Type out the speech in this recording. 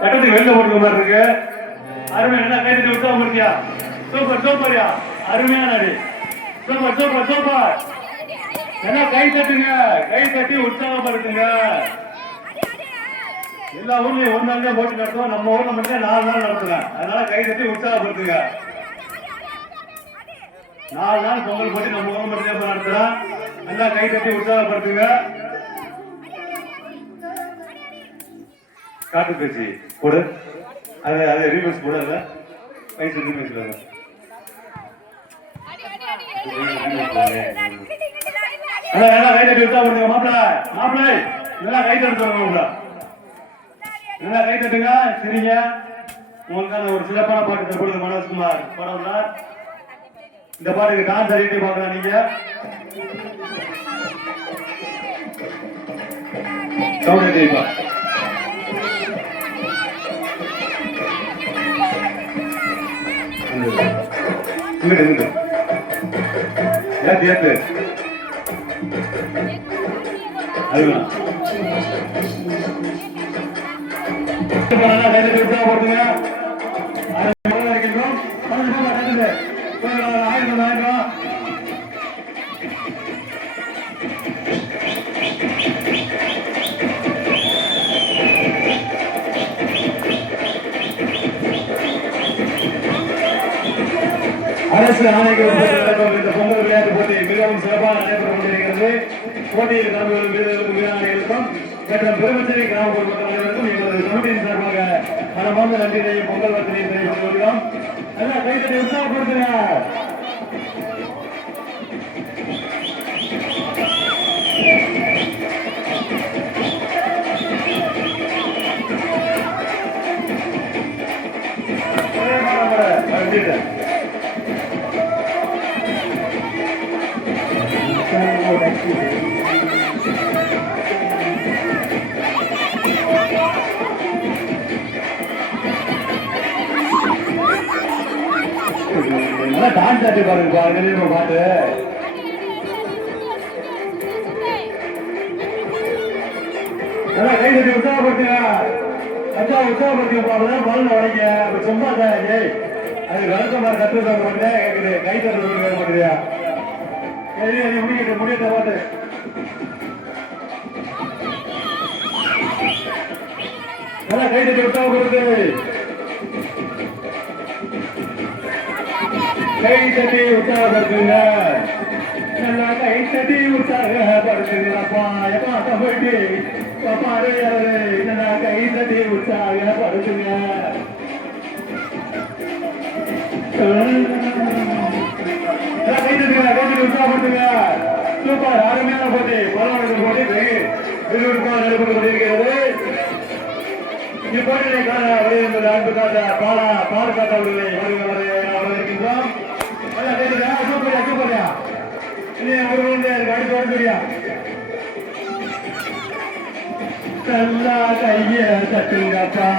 கட்டத்துக்கு வெளில போட்டு மாதிரி இருக்கு. அருமை என்ன? கைது உற்சாகம் இருக்கியா சூப்பர் சூப்பர்யா அருமையான அடி சூப்பர் சூப்பர் சூப்பர். என்ன கை தட்டுங்க. கை தட்டி உற்சாகப்படுத்துங்க எல்லா ஊர்லயும் ஒரு நாள் தான் போட்டி நடத்துவோம். நம்ம ஊர்ல மட்டும் நாலு நாள் நடத்துவேன். அதனால கை தட்டி உற்சாகப்படுத்துங்க. நாலு நாள் பொங்கல் போட்டி நம்ம ஊர்ல மட்டும் நடத்துறோம். நல்லா கை தட்டி உற்சாகப்படுத்துங்க. காட்டு பேச்சு கொடு அது அது ரீவர்ஸ் போடு அதை வயசு சரிங்க உங்களுக்கான ஒரு சிறப்பான பாட்டு தற்பொழுது மனோஜ்குமார் பாடவுள்ளார் இந்த பாட்டுக்கு டான்ஸ் ஆடிட்டு பார்க்கலாம் நீங்க சவுண்ட் தெரியுமா இங்கிட்டு இங்கிட்டு ஏன் தேர்த்து அதுதான் போட்டுங்க அரசு ஆணைகள் இந்த பொங்கல் விளையாட்டு போட்டி மிகவும் சிறப்பாக நடைபெற்று கொண்டிருக்கிறது. போட்டியில் கலந்து கொள்ளும் வீரர்களுக்கும் வீராங்கனைகளுக்கும் மற்றும் பெருமச்சேரி கிராமப்புற மக்களுக்கும் எங்களது கமிட்டியின் சார்பாக மனமார்ந்த நன்றியையும் பொங்கல் வசதியை தெரிவித்துக் கொள்கிறோம். நல்லா கைத்தட்டி உற்சாகப்படுத்துங்க ஒரே மாதம் கூட, டான்ஸ் ஆடி பாருங்க பாருங்க பாட்டு. கை தட்டி உற்சாகப்படுத்துங்க. அச்சா உற்சாகப்படுத்துங்க பாருங்க பலன் உடைங்க சும்மா தான் அது மாட்டேன் கை மாட்டேறியா சரி நீ முடிக்கிட்டு முடியட்ட பாட்டு நல்லா கைது கொடுத்தா கொடுத்து கை தட்டி உற்சாகப்படுத்துங்க நல்லா கை தட்டி உற்சாகப்படுத்துங்க அப்பா எப்பா கபடி பாப்பா அடையாளு நல்லா கை தட்டி உற்சாகப்படுத்துங்க கை சூப்பர். அருமையான போட்டி. பரவாயில்ல போட்டி. வெகு விறுவிறுப்பாக நடைபெற்றுக் கொண்டிருக்கிறது. இப்போட்டியை காண வருகின்ற அன்பு காட்ட பாலா பால் காட்ட அவர்களை வருக வர வரவேற்கின்றோம். அடுத்து வருதுயா. நல்லா தட்டுங்கப்பா.